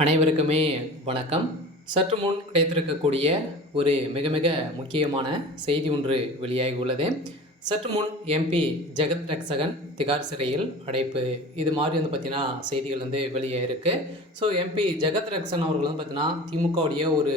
அனைவருக்குமே வணக்கம். சற்று முன் கிடைத்திருக்கக்கூடிய ஒரு மிக மிக முக்கியமான செய்தி ஒன்று வெளியாகி உள்ளது. சற்று முன் எம்பி ஜெகத் ரட்சகன் திகார் சிறையில் அடைப்பு, இது மாதிரி பார்த்தீங்கன்னா செய்திகள் வெளியே இருக்கு. ஸோ எம்பி ஜெகத் ரட்சகன் அவர்கள் பார்த்தீங்கன்னா திமுகவுடைய ஒரு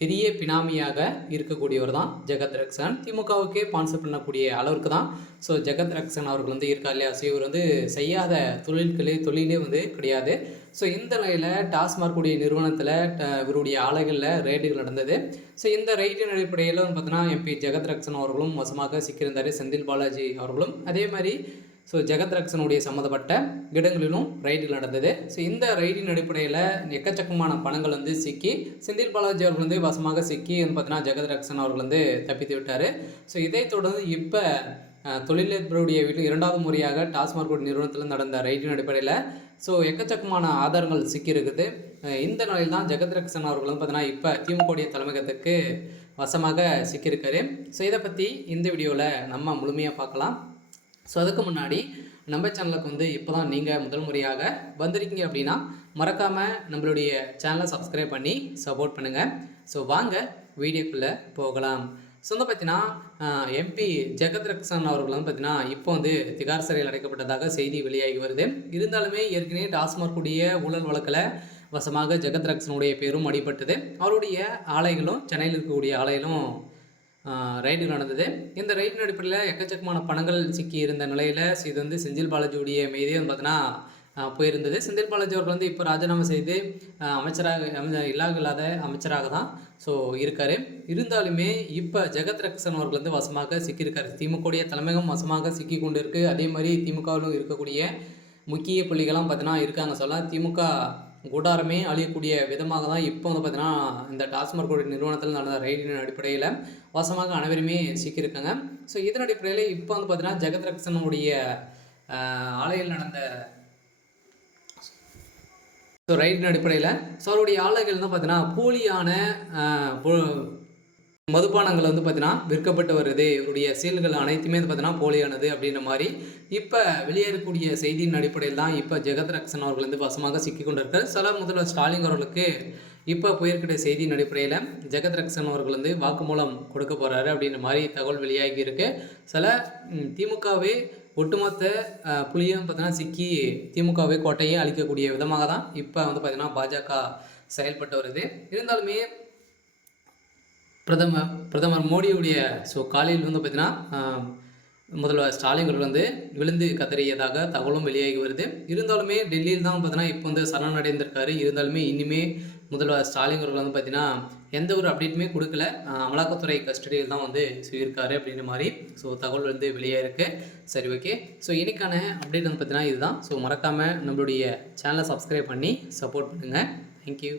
பெரிய பினாமியாக இருக்கக்கூடியவர் தான் ஜெகத் ரட்சகன். திமுகவுக்கே ஸ்பான்சர் பண்ணக்கூடிய அளவுக்கு தான் ஸோ ஜெகத் ரட்சகன் அவர்கள் இருக்கார் இல்லையா. ஸோ இவர் செய்யாத தொழிலே கிடையாது. ஸோ இந்த நிலையில் டாஸ்மாக் உடைய நிறுவனத்தில் இவருடைய ஆலைகளில் ரெய்டுகள் நடந்தது. ஸோ இந்த ரெய்டின் அடிப்படையில் பார்த்தீங்கன்னா எம்பி ஜெகத் ரட்சகன் அவர்களும் மோசமாக சிக்கியிருந்தார், செந்தில் பாலாஜி அவர்களும். அதே மாதிரி ஸோ ஜெகத் ரட்சகனுடைய சம்மந்தப்பட்ட இடங்களிலும் ரைடுகள் நடந்தது. ஸோ இந்த ரைடின் அடிப்படையில் எக்கச்சக்கமான பணங்கள் சிக்கி செந்தில் பாலாஜி அவர்கள் வசமாக சிக்கி பார்த்தீங்கன்னா ஜெகத் ரட்சகன் அவர்கள் தப்பித்து விட்டார். ஸோ இதை தொடர்ந்து இப்போ தொழிலதிபருடைய வீட்டில் இரண்டாவது முறையாக டாஸ்மாக் நிறுவனத்தில் நடந்த ரைடின் அடிப்படையில் ஸோ எக்கச்சக்கமான ஆதாரங்கள் சிக்கியிருக்குது. இந்த நிலையில் தான் ஜெகத் ரட்சகன் அவர்கள் பார்த்தீங்கன்னா இப்போ திமுகவுடைய தலைமையகத்துக்கு வசமாக சிக்கியிருக்காரு. ஸோ இதை பற்றி இந்த வீடியோவில் நம்ம முழுமையாக பார்க்கலாம். ஸோ அதுக்கு முன்னாடி நம்ம சேனலுக்கு இப்போ தான் நீங்கள் முதல் முறையாக வந்திருக்கீங்க அப்படின்னா மறக்காமல் நம்மளுடைய சேனலை சப்ஸ்கிரைப் பண்ணி சப்போர்ட் பண்ணுங்கள். ஸோ வாங்க வீடியோக்குள்ளே போகலாம். ஸோ பார்த்தீங்கன்னா எம்பி ஜெகத் ரட்சகன் அவர்கள் பார்த்தீங்கன்னா இப்போ திகார் சிறையில் அடைக்கப்பட்டதாக செய்தி வெளியாகி வருது. இருந்தாலுமே ஏற்கனவே டாஸ்மாக் உடைய ஊழல் வழக்கில் வசமாக ஜெகத் ரட்சகனுடைய பேரும் அடிபட்டது. அவருடைய ஆலைகளும் சென்னையில் இருக்கக்கூடிய ஆலைகளும் ரைடு நடந்தது. இந்த ரைடின் அடிப்படையில் எக்கச்சக்கமான பணங்கள் சிக்கி இருந்த நிலையில் இது செந்தில் பாலாஜியுடைய மீதே பார்த்தீங்கன்னா போயிருந்தது. செந்தில் பாலாஜி அவர்கள் இப்போ ராஜினாமா செய்து இல்லாத அமைச்சராக தான் ஸோ இருக்கார். இருந்தாலுமே இப்போ ஜெகத் ரட்சகன் அவர்கள் வசமாக சிக்கியிருக்காரு. திமுகவுடைய தலைமையகம் வசமாக சிக்கி கொண்டு இருக்குது. அதே மாதிரி திமுகவிலும் இருக்கக்கூடிய முக்கிய புள்ளிகள்லாம் பார்த்தீங்கன்னா இருக்காங்க. சொல்லலாம் திமுக கூடாரமே அழியக்கூடிய விதமாக தான் இப்போ பார்த்தீங்கன்னா இந்த டாஸ்மாக் நிறுவனத்தில் நடந்த ரைடின் அடிப்படையில் வசமாக அனைவருமே சிக்கியிருக்காங்க. ஸோ இதன் அடிப்படையில் இப்போ பார்த்தீங்கன்னா ஜெகத் ரட்சகனுடைய ஆலையில் நடந்த ஸோ ரைடின் அடிப்படையில் ஸோ அவருடைய ஆலைகள் பார்த்தீங்கன்னா போலியான மதுபானங்கள் பார்த்தீங்கன்னா விற்கப்பட்டு வருது. இவருடைய சீல்கள் அனைத்துமே பார்த்தீங்கன்னா போலியானது அப்படின்ற மாதிரி இப்போ வெளியேறக்கூடிய செய்தியின் அடிப்படையில் தான் இப்போ ஜெகத் ரட்சகன் அவர்கள் வசமாக சிக்கி கொண்டிருக்கார். சில முதல்வர் ஸ்டாலின் அவர்களுக்கு இப்போ போயிருக்கிற செய்தியின் அடிப்படையில் ஜெகத் ரட்சகன் அவர்கள் வாக்குமூலம் கொடுக்க போகிறாரு அப்படின்ற மாதிரி தகவல் வெளியாகி இருக்கு. சில திமுகவே ஒட்டுமொத்த புலியும் பார்த்தீங்கன்னா சிக்கி திமுகவே கோட்டையே அழிக்கக்கூடிய விதமாக தான் இப்போ பார்த்தீங்கன்னா பாஜக செயல்பட்டு வருது. இருந்தாலுமே பிரதமர் மோடியுடைய ஸோ காலையில் பார்த்தீங்கன்னா முதல்வர் ஸ்டாலின் அவர்கள் விழுந்து கதறியதாக தகவலும் வெளியாகி வருது. இருந்தாலுமே டெல்லியில் தான் பார்த்தீங்கன்னா இப்போ சரணடைந்திருக்காரு. இருந்தாலுமே இனிமே முதல்வர் ஸ்டாலின் அவர்கள் பார்த்தீங்கன்னா எந்த ஒரு அப்டேட்டுமே கொடுக்கல. அமலாக்கத்துறை கஸ்டடியில் தான் இருக்காரு அப்படின்ற மாதிரி ஸோ தகவல் வெளியே இருக்குது. சரி, ஓகே. ஸோ இன்னைக்கான அப்டேட் பார்த்தீங்கன்னா இதுதான். ஸோ மறக்காமல் நம்மளுடைய சேனலை சப்ஸ்கிரைப் பண்ணி சப்போர்ட் பண்ணுங்கள். தேங்க்யூ.